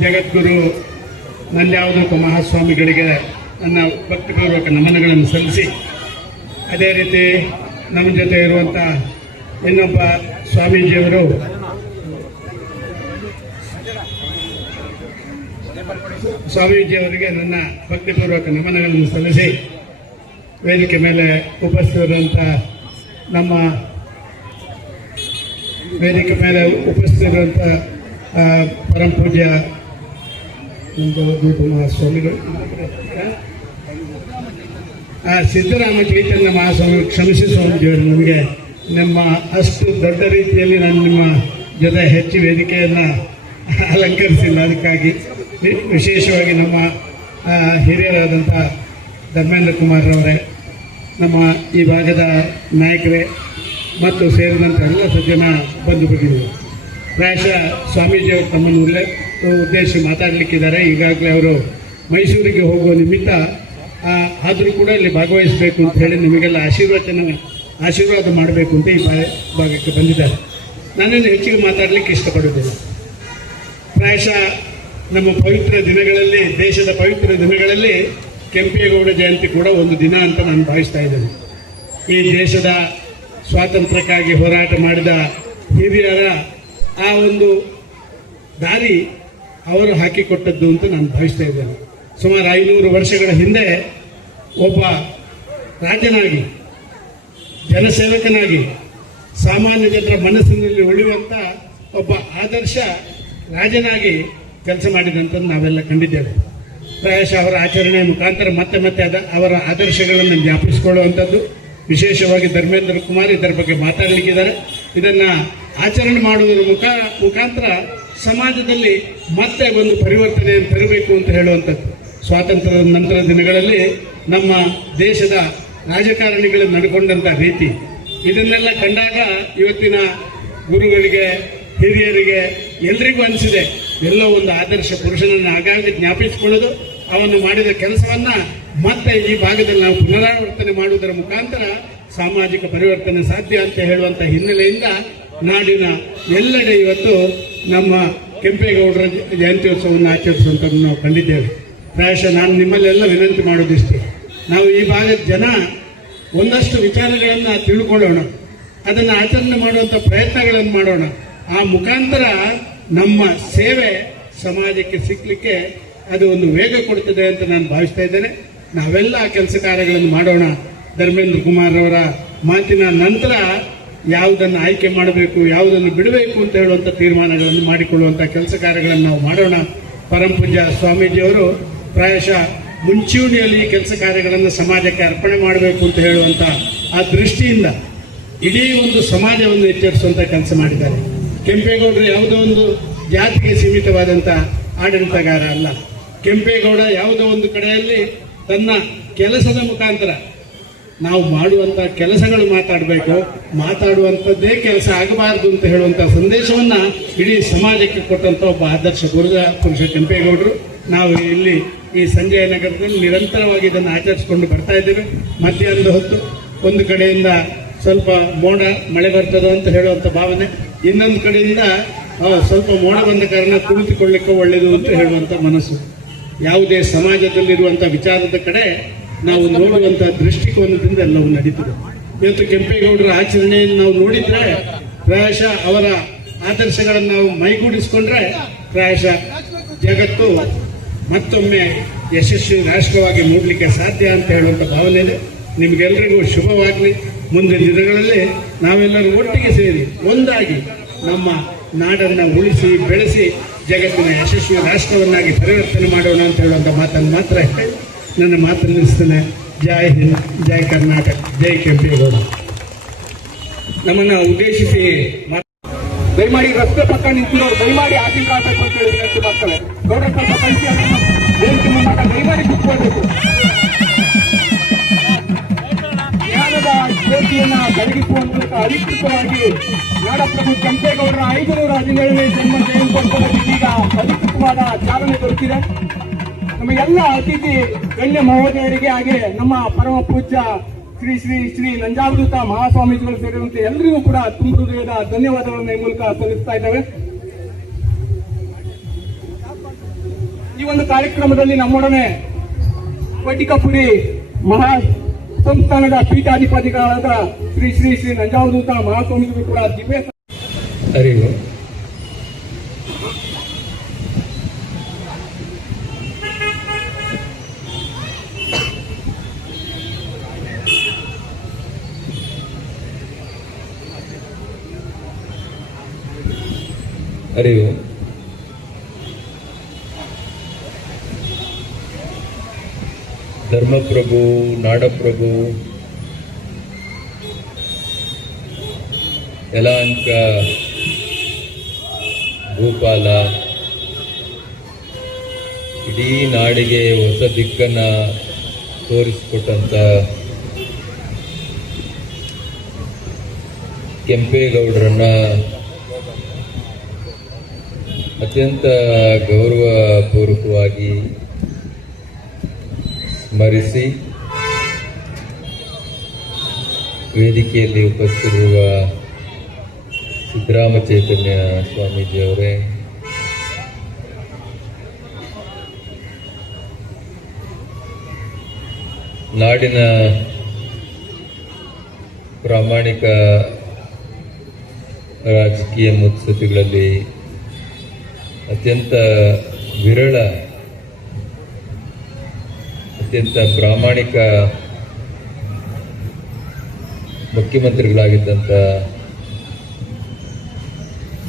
ಜಗದ್ಗುರು ನಂದ್ಯಾವಧೂತ ಮಹಾಸ್ವಾಮಿಗಳಿಗೆ ನನ್ನ ಭಕ್ತಿಪೂರ್ವಕ ನಮನಗಳನ್ನು ಸಲ್ಲಿಸಿ, ಅದೇ ರೀತಿ ನಮ್ಮ ಜೊತೆ ಇರುವಂಥ ಇನ್ನೊಬ್ಬ ಸ್ವಾಮೀಜಿಯವರಿಗೆ ನನ್ನ ಭಕ್ತಿಪೂರ್ವಕ ನಮನಗಳನ್ನು ಸಲ್ಲಿಸಿ, ವೇದಿಕೆ ಮೇಲೆ ಉಪಸ್ಥಿತರಿರುವಂಥ ಪರಮ ಪೂಜ್ಯ ಮಹಾಸ್ವಾಮಿಗಳು, ಸಿದ್ದರಾಮ ಚೈತನ್ಯ ಮಹಾಸ್ವಾಮಿ, ಕ್ಷಮಿಸಿ ಸ್ವಾಮೀಜಿಯವರು, ನಮಗೆ ನಿಮ್ಮ ಅಷ್ಟು ದೊಡ್ಡ ರೀತಿಯಲ್ಲಿ ನಾನು ನಿಮ್ಮ ಜೊತೆ ಹೆಚ್ಚು ವೇದಿಕೆಯನ್ನು ಅಲಂಕರಿಸಿಲ್ಲ. ಅದಕ್ಕಾಗಿ ವಿಶೇಷವಾಗಿ ನಮ್ಮ ಹಿರಿಯರಾದಂಥ ಧರ್ಮೇಂದ್ರ ಕುಮಾರ್ರವರೇ, ನಮ್ಮ ಈ ಭಾಗದ ನಾಯಕರೇ ಮತ್ತು ಸೇರಿದಂಥ ಎಲ್ಲ ಸಜ್ಜನ ಬಂಧು ಭಗಿನಿಯರು, ಪ್ರಾಯಶಃ ಸ್ವಾಮೀಜಿಯವರು ತಮ್ಮನ್ನು ಉದ್ದೇಶಿಸಿ ಮಾತಾಡಲಿಕ್ಕಿದ್ದಾರೆ. ಈಗಾಗಲೇ ಅವರು ಮೈಸೂರಿಗೆ ಹೋಗುವ ನಿಮಿತ್ತ ಆದರೂ ಕೂಡ ಇಲ್ಲಿ ಭಾಗವಹಿಸಬೇಕು ಅಂತ ಹೇಳಿ ನಿಮಗೆಲ್ಲ ಆಶೀರ್ವಾದ ಮಾಡಬೇಕು ಅಂತ ಈ ಭಾಗಕ್ಕೆ ಬಂದಿದ್ದಾರೆ. ನಾನೇನು ಹೆಚ್ಚಿಗೆ ಮಾತಾಡಲಿಕ್ಕೆ ಇಷ್ಟಪಡುತ್ತೇನೆ. ಪ್ರಾಯಶಃ ನಮ್ಮ ಪವಿತ್ರ ದಿನಗಳಲ್ಲಿ, ದೇಶದ ಪವಿತ್ರ ದಿನಗಳಲ್ಲಿ ಕೆಂಪೇಗೌಡ ಜಯಂತಿ ಕೂಡ ಒಂದು ದಿನ ಅಂತ ನಾನು ಭಾವಿಸ್ತಾ ಇದ್ದೇನೆ. ಈ ದೇಶದ ಸ್ವಾತಂತ್ರ್ಯಕ್ಕಾಗಿ ಹೋರಾಟ ಮಾಡಿದ ಹಿರಿಯರ ಆ ಒಂದು ದಾರಿ ಅವರು ಹಾಕಿಕೊಟ್ಟದ್ದು ಅಂತ ನಾನು ಭಾವಿಸ್ತಾ ಇದ್ದೇನೆ. ಸುಮಾರು 500 ವರ್ಷಗಳ ಹಿಂದೆ ಒಬ್ಬ ರಾಜನಾಗಿ, ಜನಸೇವಕನಾಗಿ, ಸಾಮಾನ್ಯ ಜನರ ಮನಸ್ಸಿನಲ್ಲಿ ಉಳಿಯುವಂಥ ಒಬ್ಬ ಆದರ್ಶ ರಾಜನಾಗಿ ಕೆಲಸ ಮಾಡಿದಂಥದ್ದು ನಾವೆಲ್ಲ ಕಂಡಿದ್ದೇವೆ. ಪ್ರಾಯಶಃ ಅವರ ಆಚರಣೆಯ ಮುಖಾಂತರ ಮತ್ತೆ ಅವರ ಆದರ್ಶಗಳನ್ನು ಜ್ಞಾಪಿಸಿಕೊಳ್ಳುವಂಥದ್ದು. ವಿಶೇಷವಾಗಿ ಧರ್ಮೇಂದ್ರ ಕುಮಾರ್ ಇದರ ಬಗ್ಗೆ ಮಾತಾಡಲಿಕ್ಕಿದ್ದಾರೆ. ಇದನ್ನು ಆಚರಣೆ ಮಾಡುವುದರ ಮುಖಾಂತರ ಸಮಾಜದಲ್ಲಿ ಮತ್ತೆ ಒಂದು ಪರಿವರ್ತನೆಯನ್ನು ತರಬೇಕು ಅಂತ ಹೇಳುವಂಥದ್ದು. ಸ್ವಾತಂತ್ರ್ಯದ ನಂತರ ದಿನಗಳಲ್ಲಿ ನಮ್ಮ ದೇಶದ ರಾಜಕಾರಣಿಗಳು ನಡ್ಕೊಂಡಂಥ ರೀತಿ, ಇದನ್ನೆಲ್ಲ ಕಂಡಾಗ ಇವತ್ತಿನ ಗುರುಗಳಿಗೆ, ಹಿರಿಯರಿಗೆ, ಎಲ್ರಿಗೂ ಅನಿಸಿದೆ, ಎಲ್ಲೋ ಒಂದು ಆದರ್ಶ ಪುರುಷನನ್ನು ಆಗಾಗ ಜ್ಞಾಪಿಸಿಕೊಳ್ಳೋದು, ಅವನು ಮಾಡಿದ ಕೆಲಸವನ್ನ ಮತ್ತೆ ಈ ಭಾಗದಲ್ಲಿ ನಾವು ಪುನರಾವರ್ತನೆ ಮಾಡುವುದರ ಮುಖಾಂತರ ಸಾಮಾಜಿಕ ಪರಿವರ್ತನೆ ಸಾಧ್ಯ ಅಂತ ಹೇಳುವಂಥ ಹಿನ್ನೆಲೆಯಿಂದ ನಾಡಿನ ಎಲ್ಲೆಡೆ ಇವತ್ತು ನಮ್ಮ ಕೆಂಪೇಗೌಡರ ಜಯಂತ್ಯೋತ್ಸವವನ್ನು ಆಚರಿಸುವಂಥದ್ದು ನಾವು ಕಂಡಿದ್ದೇವೆ. ಪ್ರಾಯಶಃ ನಾನು ನಿಮ್ಮಲ್ಲೆಲ್ಲ ವಿನಂತಿ ಮಾಡೋದಿಷ್ಟೇ, ನಾವು ಈ ಭಾಗದ ಜನ ಒಂದಷ್ಟು ವಿಚಾರಗಳನ್ನು ತಿಳ್ಕೊಳ್ಳೋಣ, ಅದನ್ನು ಆಚರಣೆ ಮಾಡುವಂಥ ಪ್ರಯತ್ನಗಳನ್ನು ಮಾಡೋಣ. ಆ ಮುಖಾಂತರ ನಮ್ಮ ಸೇವೆ ಸಮಾಜಕ್ಕೆ ಸಿಕ್ಕಲಿಕ್ಕೆ ಅದು ಒಂದು ವೇಗ ಕೊಡ್ತದೆ ಅಂತ ನಾನು ಭಾವಿಸ್ತಾ ಇದ್ದೇನೆ. ನಾವೆಲ್ಲ ಆ ಕೆಲಸ ಕಾರ್ಯಗಳನ್ನು ಮಾಡೋಣ. ಧರ್ಮೇಂದ್ರ ಕುಮಾರ್ ಅವರ ಮಾತಿನ ನಂತರ ಯಾವುದನ್ನು ಆಯ್ಕೆ ಮಾಡಬೇಕು, ಯಾವುದನ್ನು ಬಿಡಬೇಕು ಅಂತ ಹೇಳುವಂಥ ತೀರ್ಮಾನಗಳನ್ನು ಮಾಡಿಕೊಳ್ಳುವಂಥ ಕೆಲಸ ಕಾರ್ಯಗಳನ್ನು ನಾವು ಮಾಡೋಣ. ಪರಮ ಪೂಜ್ಯ ಸ್ವಾಮೀಜಿಯವರು ಪ್ರಾಯಶಃ ಮುಂಚೂಣಿಯಲ್ಲಿ ಈ ಕೆಲಸ ಕಾರ್ಯಗಳನ್ನು ಸಮಾಜಕ್ಕೆ ಅರ್ಪಣೆ ಮಾಡಬೇಕು ಅಂತ ಹೇಳುವಂಥ ಆ ದೃಷ್ಟಿಯಿಂದ ಇಡೀ ಒಂದು ಸಮಾಜವನ್ನು ಎಚ್ಚರಿಸುವಂಥ ಕೆಲಸ ಮಾಡಿದ್ದಾರೆ. ಕೆಂಪೇಗೌಡರು ಯಾವುದೋ ಒಂದು ಜಾತಿಗೆ ಸೀಮಿತವಾದಂಥ ಆಡಳಿತಗಾರ ಅಲ್ಲ. ಕೆಂಪೇಗೌಡ ಯಾವುದೋ ಒಂದು ಕಡೆಯಲ್ಲಿ ತನ್ನ ಕೆಲಸದ ಮುಖಾಂತರ ನಾವು ಮಾಡುವಂಥ ಕೆಲಸಗಳು ಮಾತಾಡುವಂಥದ್ದೇ ಕೆಲಸ ಆಗಬಾರದು ಅಂತ ಹೇಳುವಂಥ ಸಂದೇಶವನ್ನು ಇಡೀ ಸಮಾಜಕ್ಕೆ ಕೊಟ್ಟಂಥ ಒಬ್ಬ ಆದರ್ಶ ಪುರುಷ ಕೆಂಪೇಗೌಡರು. ನಾವು ಇಲ್ಲಿ ಈ ಸಂಜಯ ನಗರದಲ್ಲಿ ನಿರಂತರವಾಗಿ ಇದನ್ನು ಆಚರಿಸಿಕೊಂಡು ಬರ್ತಾ ಇದ್ದೇವೆ. ಮಧ್ಯಾಹ್ನದ ಹೊತ್ತು ಒಂದು ಕಡೆಯಿಂದ ಸ್ವಲ್ಪ ಮಳೆ ಬರ್ತದೆ ಅಂತ ಹೇಳುವಂಥ ಭಾವನೆ, ಇನ್ನೊಂದು ಕಡೆಯಿಂದ ಸ್ವಲ್ಪ ಮೋಡ ಬಂದ ಕಾರಣ ಕುಳಿತುಕೊಳ್ಳಿಕ್ಕೆ ಒಳ್ಳೆಯದು ಅಂತ ಹೇಳುವಂಥ ಮನಸ್ಸು. ಯಾವುದೇ ಸಮಾಜದಲ್ಲಿರುವಂಥ ವಿಚಾರದ ಕಡೆ ನಾವು ನೋಡುವಂಥ ದೃಷ್ಟಿಕೋನದಿಂದ ಎಲ್ಲವೂ ನಡೀತದೆ. ಇವತ್ತು ಕೆಂಪೇಗೌಡರ ಆಚರಣೆಯನ್ನು ನಾವು ನೋಡಿದ್ರೆ, ಪ್ರಾಯಶಃ ಅವರ ಆದರ್ಶಗಳನ್ನು ನಾವು ಮೈಗೂಡಿಸಿಕೊಂಡ್ರೆ ಪ್ರಾಯಶಃ ಜಗತ್ತು ಮತ್ತೊಮ್ಮೆ ಯಶಸ್ವಿ ರಾಷ್ಟ್ರವಾಗಿ ಮೂಡಲಿಕ್ಕೆ ಸಾಧ್ಯ ಅಂತ ಹೇಳುವಂಥ ಭಾವನೆ ಇದೆ. ನಿಮಗೆಲ್ಲರಿಗೂ ಶುಭವಾಗಲಿ. ಮುಂದಿನ ದಿನಗಳಲ್ಲಿ ನಾವೆಲ್ಲರೂ ಒಟ್ಟಿಗೆ ಸೇರಿ ಒಂದಾಗಿ ನಮ್ಮ ನಾಡನ್ನು ಉಳಿಸಿ ಬೆಳೆಸಿ ಜಗತ್ತಿನ ಯಶಸ್ವಿ ರಾಷ್ಟ್ರವನ್ನಾಗಿ ಪರಿವರ್ತನೆ ಮಾಡೋಣ ಅಂತ ಹೇಳುವಂಥ ಮಾತನ್ನು ಮಾತ್ರ ನನ್ನ ಮಾತನ್ನು ನಿಲ್ಲಿಸ್ತೇನೆ. ಜೈ ಹಿಂದ್, ಜೈ ಕರ್ನಾಟಕ, ಜೈ ಕೆಂಪೇಗೌಡ. ನಮ್ಮನ್ನು ಉದ್ದೇಶಿಸಿ ದಯಮಾಡಿ ರಸ್ತೆ ಪಕ್ಕ ನಿಂತಿರೋರು ದಯಮಾಡಿ ಆಶೀರ್ವಾದಬೇಕು ಅಂತ ಹೇಳಿ ವಿನಂತಿ ಮಾಡ್ತೇವೆ. ಗೌಡ ಸ್ವಲ್ಪ ಸಂಖ್ಯೆಯನ್ನು ವೇದಿಕೆ ಮುಂದಾಗ ದಯಮಾಡಿ ಕುತ್ಕೊಳ್ಬೇಕು. ಜ್ಞಾನದ ಜ್ಯೋತಿಯನ್ನ ಬೆಳಗಿಸುವಂತ ಅಧಿಕೃತವಾಗಿ ನಾಡಪ್ರಭು ಕೆಂಪೇಗೌಡರ 517ನೇ ಜನ್ಮ ಜಯಂತ್ಯೋತ್ಸವಕ್ಕೆ ಈಗ ಅಧಿಕೃತವಾದ ಚಾಲನೆ ದೊರಕಿದೆ. ನಮ್ಮ ಎಲ್ಲ ಅತಿಥಿ ಗಣ್ಯ ಮಹೋದಯರಿಗೆ ಹಾಗೆ ನಮ್ಮ ಪರಮ ಪೂಜ್ಯ ಶ್ರೀ ಶ್ರೀ ಶ್ರೀ ನಂಜಾವಧೂತ ಮಹಾಸ್ವಾಮೀಜಿಗಳು ಸೇರಿದಂತೆ ಎಲ್ಲರಿಗೂ ಕೂಡ ತುಂಬ ಹೃದಯದ ಧನ್ಯವಾದಗಳನ್ನು ಈ ಮೂಲಕ ಸಲ್ಲಿಸ್ತಾ ಇದ್ದೇವೆ. ಒಂದು ಕಾರ್ಯಕ್ರಮದಲ್ಲಿ ನಮ್ಮೊಡನೆ ವಟಿಕಪುರಿ ಮಹಾ ಸಂಸ್ಥಾನದ ಪೀಠಾಧಿಪತಿಗಳಾದ ಶ್ರೀ ಶ್ರೀ ಶ್ರೀ ನಂಜಾವಧೂತ ಮಹಾಸ್ವಾಮಿಗಳು ಕೂಡ ದಿವ್ಯ ಅರಿವು ಅರಿವು ಧರ್ಮಪ್ರಭು ನಾಡಪ್ರಭು ಯಲಹಂಕ ಭೂಪಾಲ ಇಡೀ ನಾಡಿಗೆ ಹೊಸ ದಿಕ್ಕನ್ನ ತೋರಿಸಿಕೊಟ್ಟಂತ ಕೆಂಪೇಗೌಡರನ್ನ ಅತ್ಯಂತ ಗೌರವಪೂರ್ವಕವಾಗಿ ಸ್ಮರಿಸಿ ವೇದಿಕೆಯಲ್ಲಿ ಉಪಸ್ಥಿತರಿರುವ ಸಿದ್ದರಾಮ ಚೈತನ್ಯ ಸ್ವಾಮೀಜಿಯವರೇ, ನಾಡಿನ ಪ್ರಾಮಾಣಿಕ ರಾಜಕೀಯ ಮುತ್ಸದ್ದಿಗಳಲ್ಲಿ ಅತ್ಯಂತ ವಿರಳ, ಅತ್ಯಂತ ಪ್ರಾಮಾಣಿಕ ಮುಖ್ಯಮಂತ್ರಿಗಳಾಗಿದ್ದಂಥ,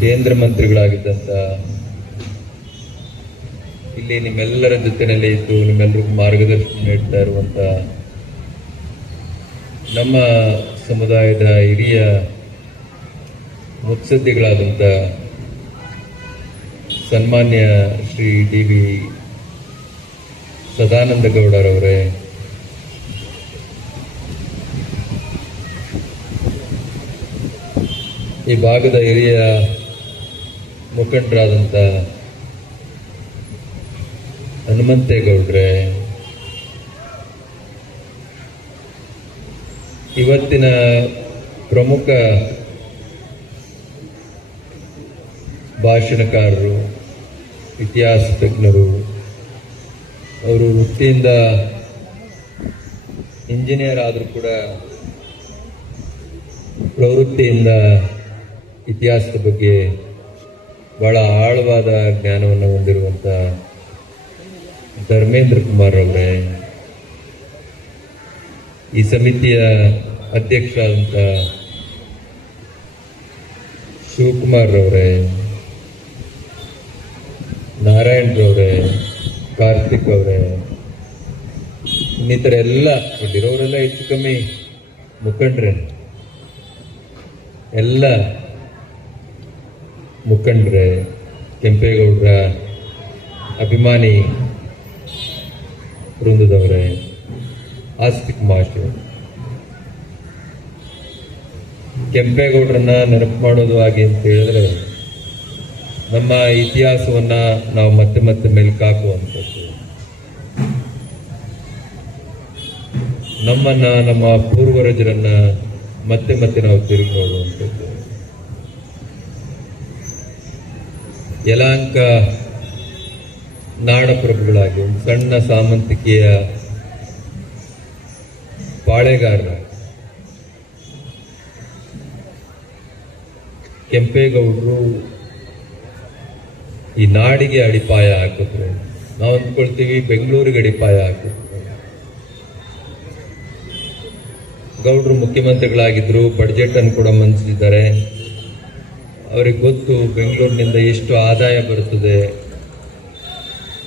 ಕೇಂದ್ರ ಮಂತ್ರಿಗಳಾಗಿದ್ದಂಥ, ಇಲ್ಲಿ ನಿಮ್ಮೆಲ್ಲರ ಜೊತೆಯಲ್ಲಿ ಇದ್ದು ನಿಮ್ಮೆಲ್ಲರಿಗೂ ಮಾರ್ಗದರ್ಶನ ನೀಡ್ತಾ ಇರುವಂಥ ನಮ್ಮ ಸಮುದಾಯದ ಹಿರಿಯ ಮುತ್ಸದ್ದಿಗಳಾದಂಥ ಸನ್ಮಾನ್ಯ ಶ್ರೀ ಡಿ.ವಿ. ಸದಾನಂದ ಗೌಡರವರೇ, ಈ ಭಾಗದ ಹಿರಿಯ ಮುಖಂಡರಾದಂಥ ಹನುಮಂತೇಗೌಡ್ರೆ, ಇವತ್ತಿನ ಪ್ರಮುಖ ಭಾಷಣಕಾರರು, ಇತಿಹಾಸ ತಜ್ಞರು, ಅವರು ವೃತ್ತಿಯಿಂದ ಇಂಜಿನಿಯರ್ ಆದರೂ ಕೂಡ ಪ್ರವೃತ್ತಿಯಿಂದ ಇತಿಹಾಸದ ಬಗ್ಗೆ ಬಹಳ ಆಳವಾದ ಜ್ಞಾನವನ್ನು ಹೊಂದಿರುವಂಥ ಧರ್ಮೇಂದ್ರ ಕುಮಾರ್ ಅವರೇ, ಈ ಸಮಿತಿಯ ಅಧ್ಯಕ್ಷರಾದಂಥ ಶಿವಕುಮಾರ್ ಅವರೇ, ನಾರಾಯಣರವರೇ, ಕಾರ್ತಿಕ್ ಅವರೇ, ಇನ್ನಿತರ ಎಲ್ಲ ಇರೋರೆಲ್ಲ ಹೆಚ್ಚು ಕಮ್ಮಿ ಮುಖಂಡ್ರೆ, ಎಲ್ಲ ಮುಖಂಡ್ರೆ, ಕೆಂಪೇಗೌಡರ ಅಭಿಮಾನಿ ವೃಂದದವರೇ, ಆಸ್ತಿಕ್ ಮಾಸ್ಟರ್, ಕೆಂಪೇಗೌಡರನ್ನ ನೆನಪು ಮಾಡೋದು ಹಾಗೆ ಅಂತ ಹೇಳಿದ್ರೆ ನಮ್ಮ ಇತಿಹಾಸವನ್ನ ನಾವು ಮತ್ತೆ ಮತ್ತೆ ಮೆಲುಕಾಕುವಂಥದ್ದು, ನಮ್ಮನ್ನ, ನಮ್ಮ ಪೂರ್ವಜರನ್ನ ಮತ್ತೆ ಮತ್ತೆ ನಾವು ತಿರುಗಿ ನೋಡುವಂಥದ್ದು. ಯಲಹಂಕ ನಾಡಪ್ರಭುಗಳಾಗಿ ಒಂದು ಸಣ್ಣ ಸಾಮಂತಿಕೆಯ ಪಾಳೆಗಾರರ ಕೆಂಪೇಗೌಡರು ಈ ನಾಡಿಗೆ ಅಡಿಪಾಯ ಹಾಕಿದ್ರು. ನಾವು ಅಂದ್ಕೊಳ್ತೀವಿ ಬೆಂಗಳೂರಿಗೆ ಅಡಿಪಾಯ ಹಾಕಿದ್ರು. ಗೌಡರು ಮುಖ್ಯಮಂತ್ರಿಗಳಾಗಿದ್ರು, ಬಡ್ಜೆಟ್ ಅನ್ನು ಕೂಡ ಮಂಡಿಸಿದ್ದಾರೆ. ಅವ್ರಿಗೆ ಗೊತ್ತು ಬೆಂಗಳೂರಿನಿಂದ ಎಷ್ಟು ಆದಾಯ ಬರುತ್ತದೆ,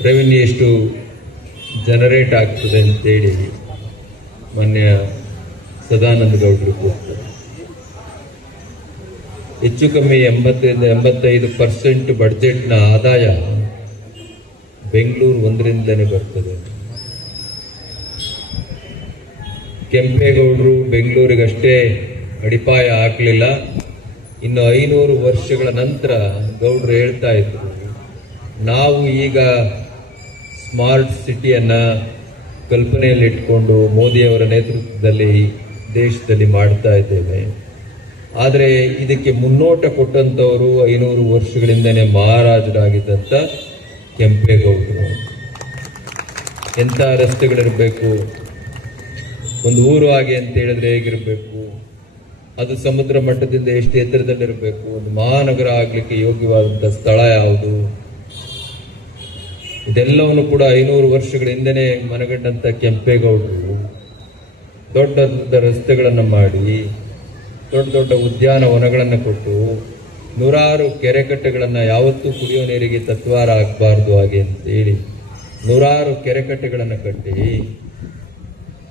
ರೆವಿನ್ಯೂ ಎಷ್ಟು ಜನರೇಟ್ ಆಗ್ತದೆ ಅಂತೇಳಿ ಮಾನ್ಯ ಸದಾನಂದ ಗೌಡರು ಗೊತ್ತು. ಹೆಚ್ಚು ಕಮ್ಮಿ 80-85% ಬಡ್ಜೆಟ್ನ ಆದಾಯ ಬೆಂಗಳೂರು ಒಂದರಿಂದಲೇ ಬರ್ತದೆ. ಕೆಂಪೇಗೌಡರು ಬೆಂಗಳೂರಿಗಷ್ಟೇ ಅಡಿಪಾಯ ಹಾಕಲಿಲ್ಲ, ಇನ್ನು 500 ವರ್ಷಗಳ ನಂತರ ಗೌಡರು ಹೇಳ್ತಾ ಇದ್ರು, ನಾವು ಈಗ ಸ್ಮಾರ್ಟ್ ಸಿಟಿಯನ್ನ ಕಲ್ಪನೆಯಲ್ಲಿಟ್ಕೊಂಡು ಮೋದಿಯವರ ನೇತೃತ್ವದಲ್ಲಿ ದೇಶದಲ್ಲಿ ಮಾಡ್ತಾ ಇದ್ದೇವೆ. ಆದರೆ ಇದಕ್ಕೆ ಮುನ್ನೋಟ ಕೊಟ್ಟಂತವರು 500 ವರ್ಷಗಳಿಂದನೇ ಮಹಾರಾಜರಾಗಿದ್ದಂಥ ಕೆಂಪೇಗೌಡರು. ಎಂಥ ರಸ್ತೆಗಳಿರಬೇಕು, ಒಂದು ಊರು ಹಾಗೆ ಅಂತ ಹೇಳಿದ್ರೆ ಹೇಗಿರಬೇಕು, ಅದು ಸಮುದ್ರ ಮಟ್ಟದಿಂದ ಎಷ್ಟು ಎತ್ತರದಲ್ಲಿರಬೇಕು, ಒಂದು ಮಹಾನಗರ ಆಗ್ಲಿಕ್ಕೆ ಯೋಗ್ಯವಾದಂತಹ ಸ್ಥಳ ಯಾವುದು, ಇದೆಲ್ಲವನ್ನು ಕೂಡ 500 ವರ್ಷಗಳ ಹಿಂದೆನೆ ಮನಗಂಡಂತ ಕೆಂಪೇಗೌಡರು ದೊಡ್ಡ ದೊಡ್ಡ ರಸ್ತೆಗಳನ್ನು ಮಾಡಿ, ದೊಡ್ಡ ದೊಡ್ಡ ಉದ್ಯಾನವನಗಳನ್ನು ಕೊಟ್ಟು, ನೂರಾರು ಕೆರೆಕಟ್ಟೆಗಳನ್ನು ಯಾವತ್ತೂ ಕುಡಿಯೋ ನೀರಿಗೆ ತತ್ವಾರ ಆಗಬಾರ್ದು ಹಾಗೆ ಅಂತೇಳಿ ನೂರಾರು ಕೆರೆಕಟ್ಟೆಗಳನ್ನು ಕಟ್ಟಿ,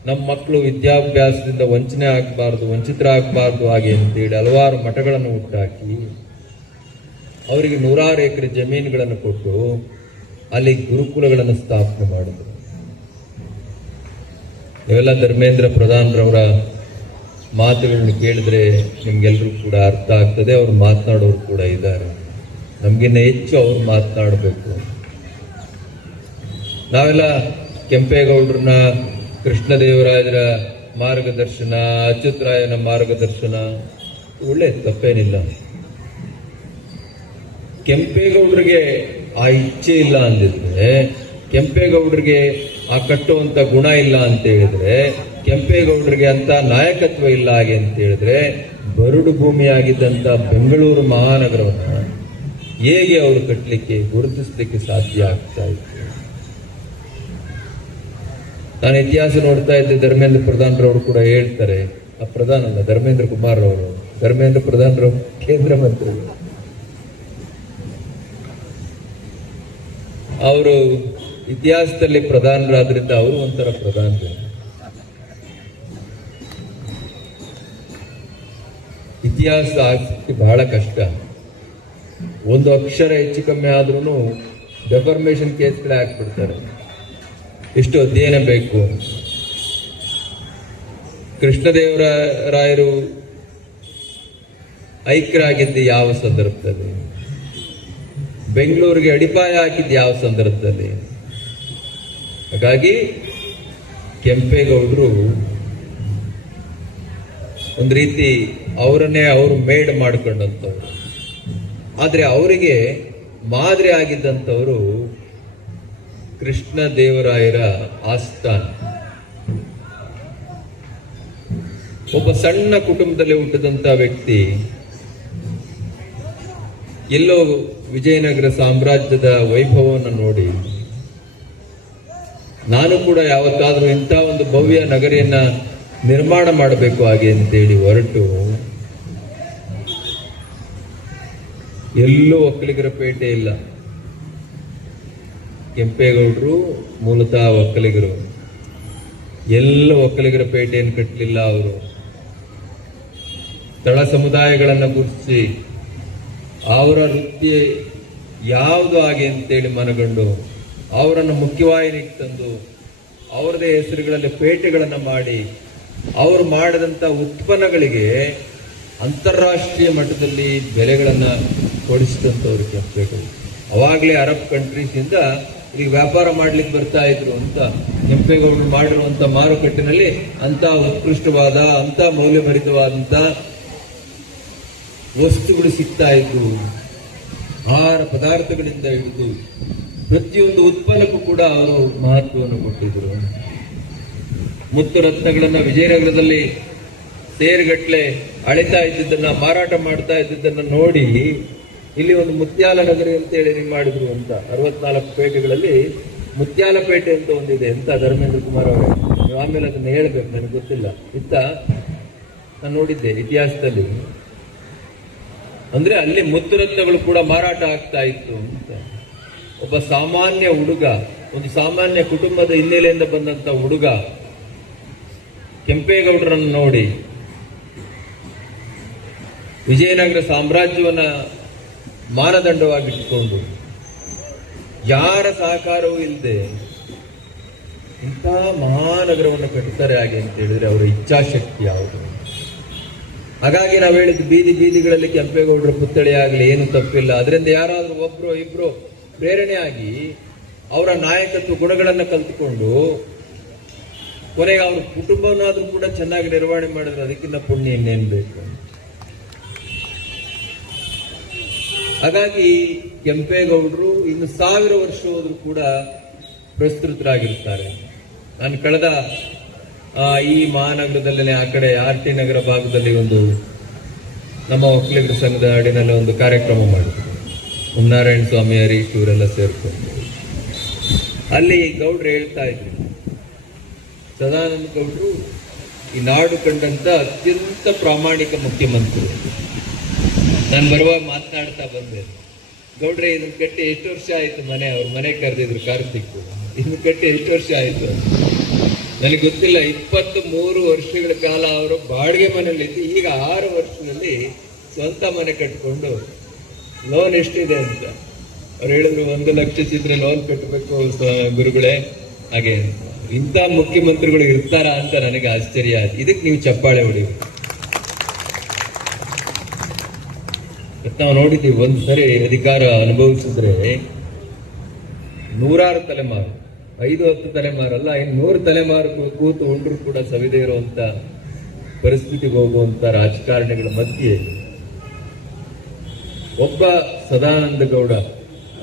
ನಮ್ಮ ಮಕ್ಕಳು ವಿದ್ಯಾಭ್ಯಾಸದಿಂದ ವಂಚನೆ ಆಗಬಾರ್ದು, ವಂಚಿತರಾಗಬಾರ್ದು ಹಾಗೆ ಅಂತೇಳಿ ಹಲವಾರು ಮಠಗಳನ್ನು ಹುಟ್ಟಾಕಿ ಅವರಿಗೆ 100 ಎಕರೆ ಜಮೀನುಗಳನ್ನು ಕೊಟ್ಟು ಅಲ್ಲಿ ಗುರುಕುಲಗಳನ್ನು ಸ್ಥಾಪನೆ ಮಾಡಿದರು. ಇವೆಲ್ಲ ಧರ್ಮೇಂದ್ರ ಪ್ರಧಾನರವರ ಮಾತುಗಳನ್ನು ಕೇಳಿದ್ರೆ ನಿಮ್ಗೆಲ್ರಿಗೂ ಕೂಡ ಅರ್ಥ ಆಗ್ತದೆ. ಅವ್ರು ಮಾತನಾಡೋರು ಕೂಡ ಇದ್ದಾರೆ, ನಮಗಿನ್ನ ಹೆಚ್ಚು ಅವ್ರು ಮಾತನಾಡಬೇಕು. ನಾವೆಲ್ಲ ಕೆಂಪೇಗೌಡರನ್ನ, ಕೃಷ್ಣದೇವರಾಯರ ಮಾರ್ಗದರ್ಶನ, ಅಚ್ಯುತರಾಯನ ಮಾರ್ಗದರ್ಶನ ಒಳ್ಳೆ ತಪ್ಪೇನಿಲ್ಲ. ಕೆಂಪೇಗೌಡರಿಗೆ ಆ ಇಚ್ಛೆ ಇಲ್ಲ ಅಂದಿದ್ರೆ, ಕೆಂಪೇಗೌಡರಿಗೆ ಆ ಕಟ್ಟುವಂತ ಗುಣ ಇಲ್ಲ ಅಂತ ಹೇಳಿದ್ರೆ, ಕೆಂಪೇಗೌಡರಿಗೆ ಅಂತ ನಾಯಕತ್ವ ಇಲ್ಲ ಹಾಗೆ ಅಂತ ಹೇಳಿದ್ರೆ, ಬರಡು ಭೂಮಿಯಾಗಿದ್ದಂತ ಬೆಂಗಳೂರು ಮಹಾನಗರವನ್ನ ಹೇಗೆ ಅವರು ಕಟ್ಟಲಿಕ್ಕೆ, ಗುರುತಿಸಲಿಕ್ಕೆ ಸಾಧ್ಯ ಆಗ್ತಾ ಇತ್ತು? ನಾನು ಇತಿಹಾಸ ನೋಡ್ತಾ ಇದ್ದೆ, ಧರ್ಮೇಂದ್ರ ಪ್ರಧಾನರವರು ಕೂಡ ಹೇಳ್ತಾರೆ, ಆ ಪ್ರಧಾನ ಅಲ್ಲ, ಧರ್ಮೇಂದ್ರ ಕುಮಾರ್ ಅವರು, ಧರ್ಮೇಂದ್ರ ಪ್ರಧಾನರವರು ಕೇಂದ್ರ ಮಂತ್ರಿ, ಅವರು ಇತಿಹಾಸದಲ್ಲಿ ಪ್ರಧಾನರಾದ್ರಿಂದ ಅವರು ಒಂಥರ ಪ್ರಧಾನರು. ಇತಿಹಾಸ ಆಸಕ್ತಿ ಬಹಳ ಕಷ್ಟ. ಒಂದು ಅಕ್ಷರ ಹೆಚ್ಚು ಕಮ್ಮಿ ಆದ್ರೂ ಡೆಫಾರ್ಮೇಶನ್ ಕೇಸ್ಗಳೇ ಹಾಕ್ಬಿಡ್ತಾರೆ. ಎಷ್ಟು ಅಧ್ಯಯನ ಬೇಕು. ಕೃಷ್ಣದೇವರಾಯರು ಐಕ್ಯರಾಗಿದ್ದು ಯಾವ ಸಂದರ್ಭದಲ್ಲಿ, ಬೆಂಗಳೂರಿಗೆ ಅಡಿಪಾಯ ಹಾಕಿದ್ದು ಯಾವ ಸಂದರ್ಭದಲ್ಲಿ? ಹಾಗಾಗಿ ಕೆಂಪೇಗೌಡರು ಒಂದು ರೀತಿ ಅವರನ್ನೇ ಅವರು ಮೇಡ್ ಮಾಡಿಕೊಂಡಂಥವ್ರು. ಆದ್ರೆ ಅವರಿಗೆ ಮಾದರಿ ಆಗಿದ್ದಂಥವರು ಕೃಷ್ಣದೇವರಾಯರ ಆಸ್ಥಾನ. ಒಬ್ಬ ಸಣ್ಣ ಕುಟುಂಬದಲ್ಲಿ ಹುಟ್ಟಿದಂತ ವ್ಯಕ್ತಿ ಎಲ್ಲೋ ವಿಜಯನಗರ ಸಾಮ್ರಾಜ್ಯದ ವೈಭವವನ್ನು ನೋಡಿ, ನಾನು ಕೂಡ ಯಾವತ್ತಾದ್ರೂ ಇಂಥ ಒಂದು ಭವ್ಯ ನಗರಿಯನ್ನ ನಿರ್ಮಾಣ ಮಾಡಬೇಕು ಹಾಗೆ ಅಂತೇಳಿ ಹೊರಟು ಎಲ್ಲೂ ಒಕ್ಕಲಿಗರ ಪೇಟೆ ಇಲ್ಲ. ಕೆಂಪೇಗೌಡರು ಮೂಲತಃ ಒಕ್ಕಲಿಗರು, ಎಲ್ಲ ಒಕ್ಕಲಿಗರ ಪೇಟೆಯನ್ನು ಕಟ್ಟಲಿಲ್ಲ. ಅವರು ತಳ ಸಮುದಾಯಗಳನ್ನು ಗುರುತಿಸಿ ಅವರ ವೃತ್ತಿ ಯಾವುದು ಹಾಗೆ ಅಂತೇಳಿ ಮನಗಂಡು ಅವರನ್ನು ಮುಖ್ಯವಾಹಿನಿಗೆ ತಂದು ಅವರದೇ ಹೆಸರುಗಳಲ್ಲಿ ಪೇಟೆಗಳನ್ನು ಮಾಡಿ ಅವರು ಮಾಡಿದಂಥ ಉತ್ಪನ್ನಗಳಿಗೆ ಅಂತಾರಾಷ್ಟ್ರೀಯ ಮಟ್ಟದಲ್ಲಿ ಬೆಲೆಗಳನ್ನು ಕೊಡಿಸಿದಂಥವ್ರು ಕೆಂಪೇಗೌಡರು. ಅವಾಗಲೇ ಅರಬ್ ಕಂಟ್ರೀಸ್ ಇಂದ ಈಗ ವ್ಯಾಪಾರ ಮಾಡ್ಲಿಕ್ಕೆ ಬರ್ತಾ ಇದ್ರು ಅಂತ ಕೆಂಪೇಗೌಡರು ಮಾಡಿರುವಂತ ಮಾರುಕಟ್ಟೆನಲ್ಲಿ ಅಂತ ಉತ್ಕೃಷ್ಟವಾದ, ಅಂತ ಮೌಲ್ಯಭರಿತವಾದಂತ ವಸ್ತುಗಳು ಸಿಗ್ತಾ ಇದ್ವು. ಆಹಾರ ಪದಾರ್ಥಗಳಿಂದ ಹಿಡಿದು ಪ್ರತಿಯೊಂದು ಉತ್ಪನ್ನಕ್ಕೂ ಕೂಡ ಅವರು ಮಹತ್ವವನ್ನು ಕೊಟ್ಟಿದ್ರು. ಮುತ್ತು ರತ್ನಗಳನ್ನ ವಿಜಯನಗರದಲ್ಲಿ ಸೇರ್ಗಟ್ಲೆ ಅಳಿತಾ ಇದ್ದಿದ್ದನ್ನ, ಮಾರಾಟ ಮಾಡ್ತಾ ಇದ್ದಿದ್ದನ್ನ ನೋಡಿ ಇಲ್ಲಿ ಒಂದು ಮುತ್ಯಾಲ ನಗರಿ ಅಂತೇಳಿ ಮಾಡಿದ್ರು ಅಂತ. 64 ಪೇಟೆಗಳಲ್ಲಿ ಮುತ್ಯಾಲ ಪೇಟೆ ಅಂತ ಒಂದಿದೆ ಅಂತ. ಧರ್ಮೇಂದ್ರ ಕುಮಾರ್ ಅವರೇ, ನೀವು ಆಮೇಲೆ ಅದನ್ನ ಹೇಳ್ಬೇಕು, ನನಗೆ ಗೊತ್ತಿಲ್ಲ. ನಾನು ನೋಡಿದ್ದೆ ಇತಿಹಾಸದಲ್ಲಿ. ಅಂದ್ರೆ ಅಲ್ಲಿ ಮುತ್ತು ರತ್ನಗಳು ಕೂಡ ಮಾರಾಟ ಆಗ್ತಾ ಇತ್ತು ಅಂತ. ಒಬ್ಬ ಸಾಮಾನ್ಯ ಹುಡುಗ, ಒಂದು ಸಾಮಾನ್ಯ ಕುಟುಂಬದ ಹಿನ್ನೆಲೆಯಿಂದ ಬಂದಂತ ಹುಡುಗ ಕೆಂಪೇಗೌಡರನ್ನು ನೋಡಿ ವಿಜಯನಗರ ಸಾಮ್ರಾಜ್ಯವನ್ನ ಮಾನದಂಡವಾಗಿಟ್ಟುಕೊಂಡು ಯಾರ ಸಹಕಾರವೂ ಇಲ್ಲದೆ ಇಂಥ ಮಹಾನಗರವನ್ನು ಕಟ್ಟುತ್ತಾರೆ ಹಾಗೆ ಅಂತ ಹೇಳಿದ್ರೆ ಅವರ ಇಚ್ಛಾಶಕ್ತಿ ಯಾವುದು? ಹಾಗಾಗಿ ನಾವು ಹೇಳಿದ್ದು ಬೀದಿ ಬೀದಿಗಳಲ್ಲಿ ಕೆಂಪೇಗೌಡರ ಪುತ್ಥಳಿ ಆಗಲಿ ಏನು ತಪ್ಪಿಲ್ಲ. ಅದರಿಂದ ಯಾರಾದ್ರೂ ಒಬ್ರು ಇಬ್ರು ಪ್ರೇರಣೆ ಆಗಿ ಅವರ ನಾಯಕತ್ವ ಗುಣಗಳನ್ನು ಕಲ್ತುಕೊಂಡು ಕೊನೆಗೆ ಅವ್ರ ಕುಟುಂಬವನ್ನಾದ್ರೂ ಕೂಡ ಚೆನ್ನಾಗಿ ನಿರ್ವಹಣೆ ಮಾಡಿದ್ರೆ ಅದಕ್ಕಿಂತ ಪುಣ್ಯ ಇನ್ನೇನು ಬೇಕು. ಹಾಗಾಗಿ ಕೆಂಪೇಗೌಡರು ಇನ್ನು 1000 ವರ್ಷ ಹೋದ್ರೂ ಕೂಡ ಪ್ರಸ್ತುತರಾಗಿರುತ್ತಾರೆ. ನಾನು ಕಳೆದ ಈ ಮಹಾನಗರದಲ್ಲೇ ಆ ಕಡೆ RT ನಗರ ಭಾಗದಲ್ಲಿ ಒಂದು ನಮ್ಮ ಒಕ್ಕಲಿಗರ ಸಂಘದ ಅಡಿನಲ್ಲಿ ಒಂದು ಕಾರ್ಯಕ್ರಮ ಮಾಡಿದ್ರು. ನಾರಾಯಣ ಸ್ವಾಮಿ, ಹರೀಶ್ ಇವರೆಲ್ಲ ಸೇರ್ಕೊಂಡು ಅಲ್ಲಿ ಗೌಡ್ರು ಹೇಳ್ತಾ ಇದ್ರು, ಸದಾನಂದ ಗೌಡ್ರು ಈ ನಾಡು ಕಂಡಂತ ಅತ್ಯಂತ ಪ್ರಾಮಾಣಿಕ ಮುಖ್ಯಮಂತ್ರಿ. ನಾನು ಬರುವಾಗ ಮಾತನಾಡ್ತಾ ಬಂದೆ, ಗೌಡ್ರೆ ಇದನ್ನ ಕಟ್ಟಿ ಎಷ್ಟು ವರ್ಷ ಆಯ್ತು ಮನೆ, ಅವ್ರ ಮನೆ ಕರೆದಿದ್ರು ಕಾರ್ತಿಕ್, ಇದನ್ನ ಕಟ್ಟಿ ಎಷ್ಟು ವರ್ಷ ಆಯ್ತು ನನಗೆ ಗೊತ್ತಿಲ್ಲ. 23 ವರ್ಷಗಳ ಕಾಲ ಅವರು ಬಾಡಿಗೆ ಮನೆಯಲ್ಲಿದ್ದು ಈಗ 6 ವರ್ಷದಲ್ಲಿ ಸ್ವಂತ ಮನೆ ಕಟ್ಕೊಂಡು ಲೋನ್ ಎಷ್ಟಿದೆ ಅಂತ ಅವ್ರು ಹೇಳಿದ್ರು, 1 ಲಕ್ಷ ಇದ್ರೆ ಲೋನ್ ಕಟ್ಟಬೇಕು ಗುರುಗಳೇ. ಹಾಗೆ ಇಂಥ ಮುಖ್ಯಮಂತ್ರಿಗಳು ಇರ್ತಾರ ಅಂತ ನನಗೆ ಆಶ್ಚರ್ಯ ಆಯ್ತು. ಇದಕ್ಕೆ ನೀವು ಚಪ್ಪಾಳೆ ಹೊಡಿಬೇಕು. ನಾವು ನೋಡಿದ್ದೀವಿ, ಒಂದ್ಸರಿ ಅಧಿಕಾರ ಅನುಭವಿಸಿದ್ರೆ 100 ತಲೆಮಾರು, 5-10 ತಲೆಮಾರಲ್ಲ, 100 ತಲೆಮಾರು ಕೂತು ಉಂಡ್ರು ಕೂಡ ಸವಿದೇ ಇರುವಂತ ಪರಿಸ್ಥಿತಿಗೆ ಹೋಗುವಂತ ರಾಜಕಾರಣಿಗಳ ಮಧ್ಯೆ ಒಬ್ಬ ಸದಾನಂದ ಗೌಡ